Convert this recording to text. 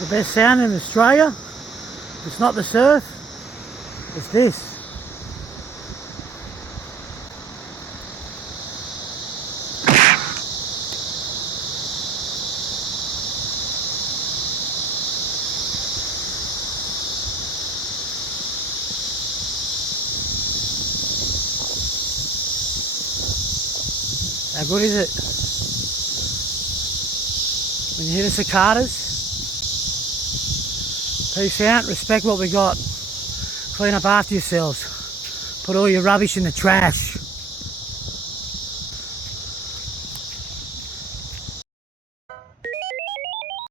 The best sound in Australia. It's not the surf, it's this. How good is it? When you hear the cicadas, peace out, respect what we got, clean up after yourselves, put all your rubbish in the trash.